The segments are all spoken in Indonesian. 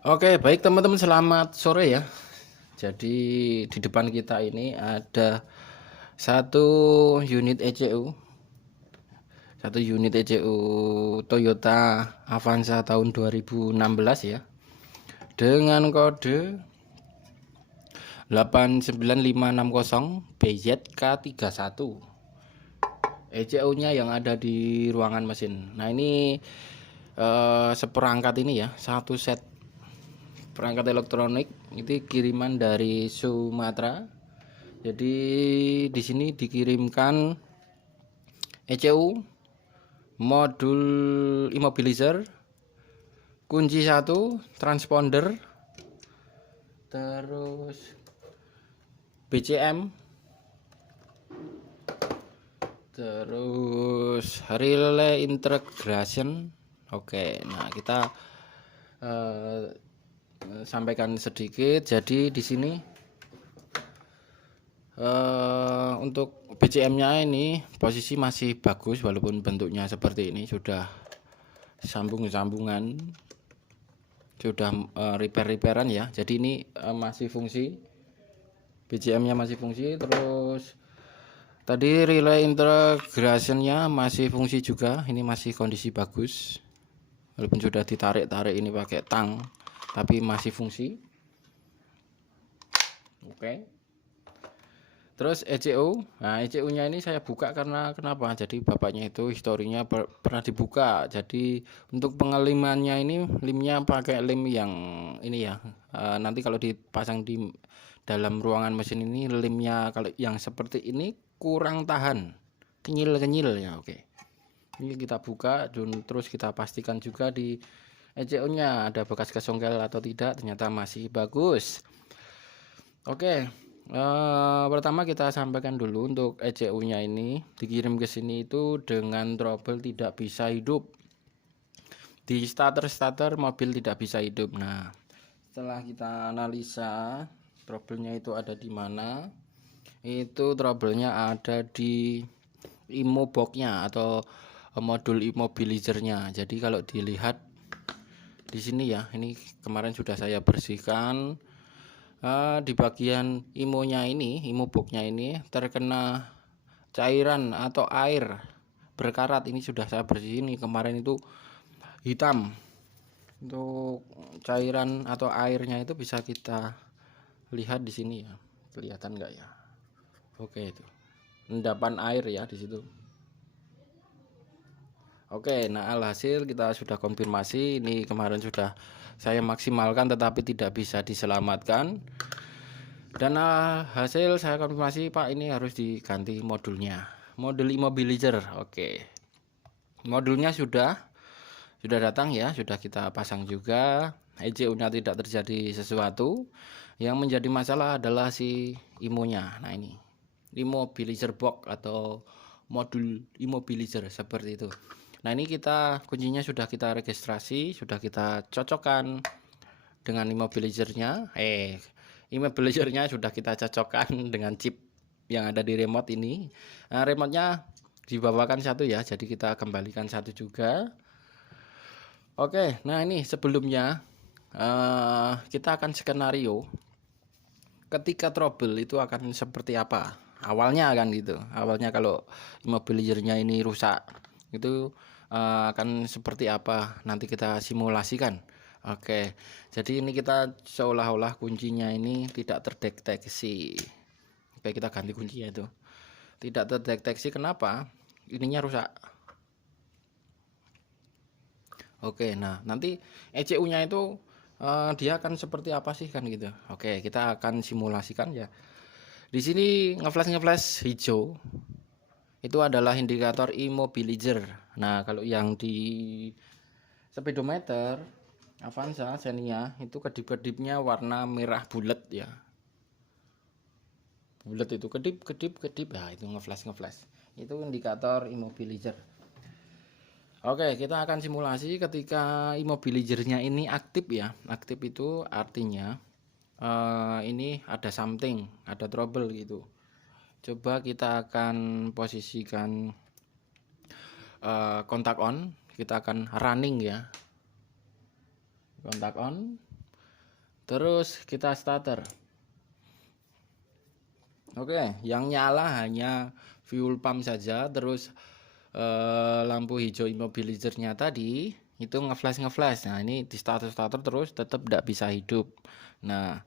Oke, baik teman-teman, selamat sore ya. Jadi di depan kita ini ada satu unit ECU, Toyota Avanza tahun 2016 ya, dengan kode 89560 BZK31. ECU-nya yang ada di ruangan mesin. Nah, ini seperangkat ini ya, satu set perangkat elektronik itu kiriman dari Sumatera. Jadi di sini dikirimkan ECU, modul immobilizer, kunci satu, transponder, terus BCM, terus relay integration. Oke, nah kita sampaikan sedikit. Jadi di sini untuk BCM-nya ini posisi masih bagus walaupun bentuknya seperti ini, sudah sambungan, sudah repair-repairan ya. Jadi ini masih fungsi, BCM-nya masih fungsi. Terus tadi relay integrationnya masih fungsi juga, ini masih kondisi bagus walaupun sudah ditarik-tarik ini pakai tang, tapi masih fungsi. Oke. Terus ECU, nah ECU-nya ini saya buka karena kenapa? Jadi bapaknya itu historinya pernah dibuka. Jadi untuk pengelimannya ini limnya pakai lem yang ini ya. Nanti kalau dipasang di dalam ruangan mesin ini limnya kalau yang seperti ini kurang tahan, kenyil ya. Oke. Ini kita buka dan terus kita pastikan juga di ECU-nya ada bekas kesongkel atau tidak. Ternyata masih bagus. Oke. Pertama kita sampaikan dulu untuk ECU-nya ini dikirim ke sini itu dengan trouble tidak bisa hidup. Di starter mobil tidak bisa hidup. Nah, setelah kita analisa trouble-nya itu ada di mana, itu trouble-nya ada di IMO box-nya atau modul immobilizer-nya. Jadi kalau dilihat di sini ya, ini kemarin sudah saya bersihkan. Di bagian IMO-nya ini, IMO box-nya ini terkena cairan atau air berkarat. Ini sudah saya bersihin, ini kemarin itu hitam. Untuk cairan atau airnya itu bisa kita lihat di sini ya, kelihatan nggak ya? Oke, itu endapan air ya di situ. Oke, nah alhasil kita sudah konfirmasi, ini kemarin sudah saya maksimalkan tetapi tidak bisa diselamatkan. Dan hasil saya konfirmasi, Pak, ini harus diganti modulnya, modul immobilizer. Oke, modulnya sudah datang ya, sudah kita pasang juga. ECU-nya tidak terjadi sesuatu. Yang menjadi masalah adalah si IMO-nya. Nah, ini immobilizer box atau modul immobilizer seperti itu. Nah, ini kita kuncinya sudah kita registrasi, sudah kita cocokkan dengan immobilizernya. Immobilizernya sudah kita cocokkan dengan chip yang ada di remote ini. Nah, remote-nya dibawakan satu ya, jadi kita kembalikan satu juga. Oke, nah ini sebelumnya kita akan skenario ketika trouble itu akan seperti apa. Awalnya kan gitu. Awalnya kalau immobilizernya ini rusak, itu akan seperti apa. Nanti kita simulasikan. Oke, jadi ini kita seolah-olah kuncinya ini tidak terdeteksi. Oke, kita ganti kuncinya itu. Tidak terdeteksi, kenapa? Ininya rusak. Oke, nah nanti ECU-nya itu dia akan seperti apa sih kan gitu. Oke, kita akan simulasikan ya. Di sini ngeflash hijau itu adalah indikator immobilizer. Nah, kalau yang di speedometer Avanza Xenia itu kedip-kedipnya warna merah bulat ya. Bulat itu kedip ya, itu ngeflash. Itu indikator immobilizer. Oke, kita akan simulasi ketika immobilizernya ini aktif ya. Aktif itu artinya ini ada something, ada trouble gitu. Coba kita akan posisikan kontak on, kita akan running ya. Kontak on. Terus kita starter. Oke, yang nyala hanya fuel pump saja. Terus lampu hijau immobilizernya tadi itu ngeflash. Nah, ini di starter terus tetap tidak bisa hidup. Nah,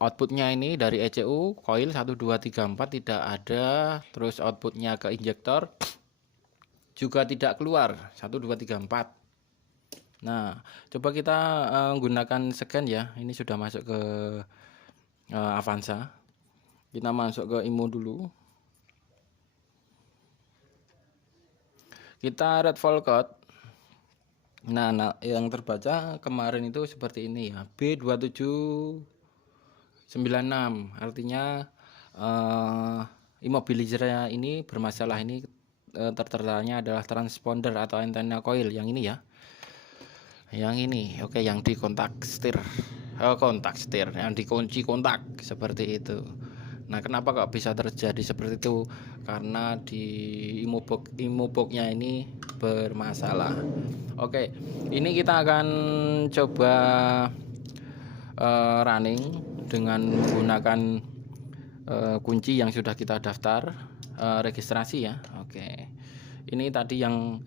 outputnya ini dari ECU coil 1 2 3 4 tidak ada. Terus outputnya ke injektor juga tidak keluar 1 2 3 4. Nah, coba kita menggunakan scan ya. Ini sudah masuk ke Avanza. Kita masuk ke IMO dulu. Kita read fault code. Nah, yang terbaca kemarin itu seperti ini ya, B2796. Artinya immobilizer ini bermasalah. Ini tertandanya adalah transponder atau antena coil yang ini ya. Yang ini, oke, yang di kontak setir, yang dikunci kontak seperti itu. Nah, kenapa kok bisa terjadi seperti itu? Karena di imoboknya ini bermasalah. Oke, ini kita akan coba running dengan menggunakan kunci yang sudah kita daftar registrasi ya. Oke, ini tadi yang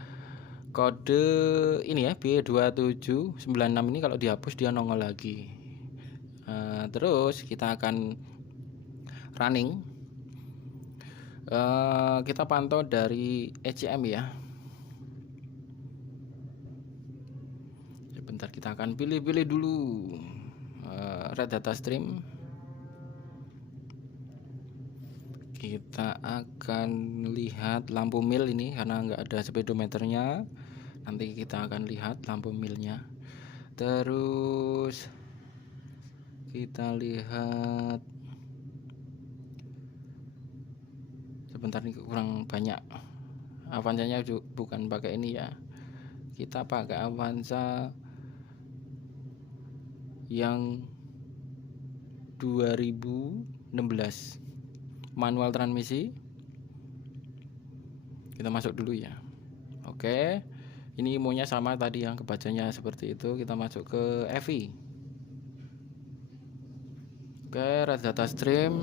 kode ini ya, B2796 ini kalau dihapus dia nongol lagi. Terus kita akan running. Kita pantau dari ECM ya. Sebentar, kita akan pilih dulu red data stream. Kita akan lihat lampu mil ini karena nggak ada speedometernya. Nanti kita akan lihat lampu milnya. Terus kita lihat, sebentar, ini kurang banyak. Avanza-nya bukan pakai ini ya. Kita pakai Avanza yang 2016 manual transmisi. Kita masuk dulu ya. Oke, ini IMO-nya sama tadi yang kebacanya seperti itu. Kita masuk ke EVI. Oke, red data stream.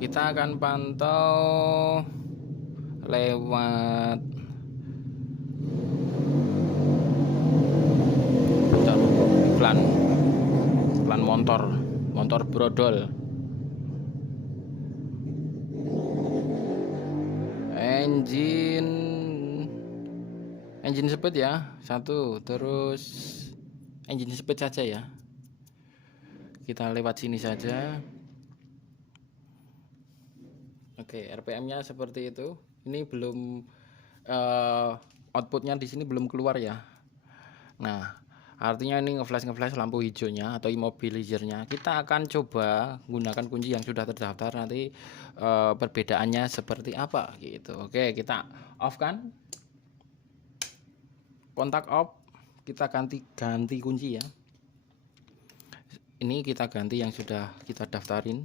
Kita akan pantau lewat iklan motor brodol. Engine speed ya, 1. Terus engine speed saja ya. Kita lewat sini saja. Oke, RPM-nya seperti itu. Ini belum outputnya di sini belum keluar ya. Nah, artinya ini ngeflash lampu hijaunya atau immobilizernya. Kita akan coba gunakan kunci yang sudah terdaftar, nanti perbedaannya seperti apa gitu. Oke, kita off kan, kontak off. Kita ganti kunci ya. Ini kita ganti yang sudah kita daftarin.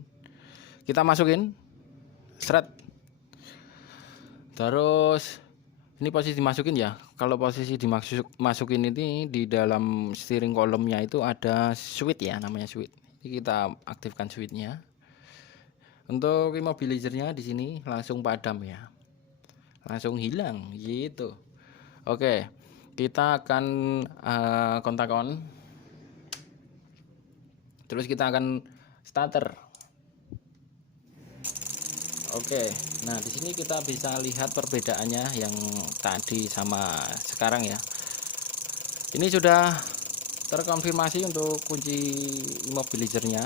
Kita masukin seret. Terus ini posisi dimasukin ya. Kalau posisi dimasukin ini di dalam steering column-nya itu ada switch ya, namanya switch. Ini kita aktifkan switch-nya. Untuk immobilizernya di sini langsung padam ya. Langsung hilang gitu. Oke, kita akan kontak on. Terus kita akan starter. Oke, nah di sini kita bisa lihat perbedaannya yang tadi sama sekarang ya. Ini sudah terkonfirmasi untuk kunci immobilizernya.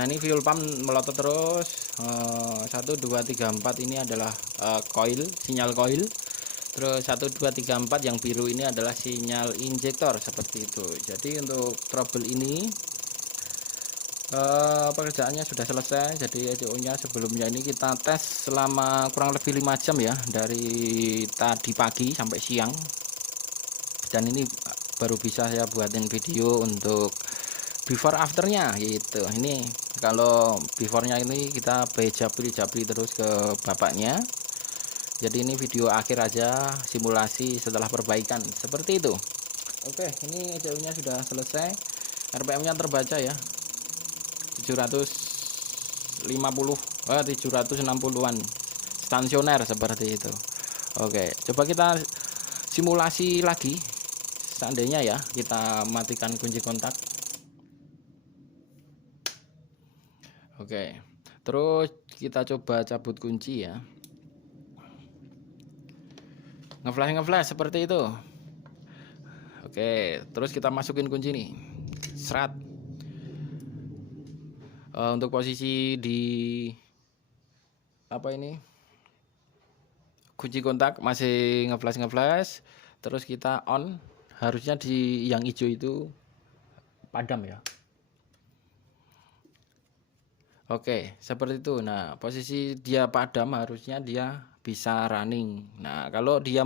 Nah, ini fuel pump melotot terus. 1 2 3 4 ini adalah coil, sinyal coil. Terus 1 2 3 4 yang biru ini adalah sinyal injektor seperti itu. Jadi untuk trouble ini pekerjaannya sudah selesai. Jadi ECU-nya sebelumnya ini kita tes selama kurang lebih 5 jam ya, dari tadi pagi sampai siang. Dan ini baru bisa saya buatin video untuk before afternya gitu. Ini kalau beforenya ini kita japri terus ke bapaknya. Jadi ini video akhir aja, simulasi setelah perbaikan seperti itu. Oke, ini ECU-nya sudah selesai. RPM-nya terbaca ya. 750, 760-an. Stasioner seperti itu. Oke, coba kita simulasi lagi. Seandainya ya, kita matikan kunci kontak. Oke. Terus kita coba cabut kunci ya. Ngeflash seperti itu. Oke, terus kita masukin kunci nih. Serat. Untuk posisi di apa ini? Kunci kontak masih ngeflash. Terus kita on. Harusnya di yang hijau itu padam ya. Oke, seperti itu. Nah, posisi dia padam harusnya dia bisa running. Nah, kalau dia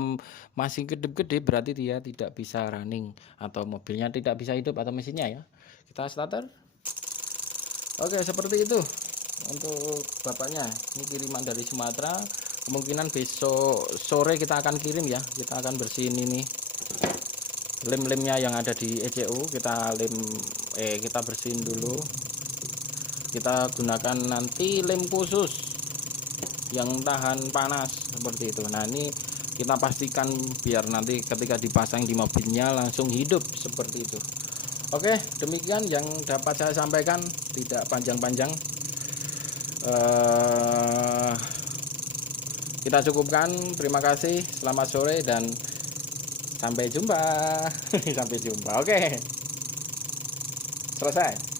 masih kedip-kedip berarti dia tidak bisa running atau mobilnya tidak bisa hidup atau mesinnya ya. Kita starter. Oke, seperti itu untuk bapaknya. Ini kiriman dari Sumatera. Kemungkinan besok sore kita akan kirim ya. Kita akan bersihin ini lem-lemnya yang ada di ECU. Kita bersihin dulu. Kita gunakan nanti lem khusus yang tahan panas seperti itu. Nah, ini kita pastikan biar nanti ketika dipasang di mobilnya langsung hidup seperti itu. Oke, demikian yang dapat saya sampaikan, tidak panjang-panjang. Kita cukupkan. Terima kasih, selamat sore dan sampai jumpa. Sampai jumpa. Oke, selesai.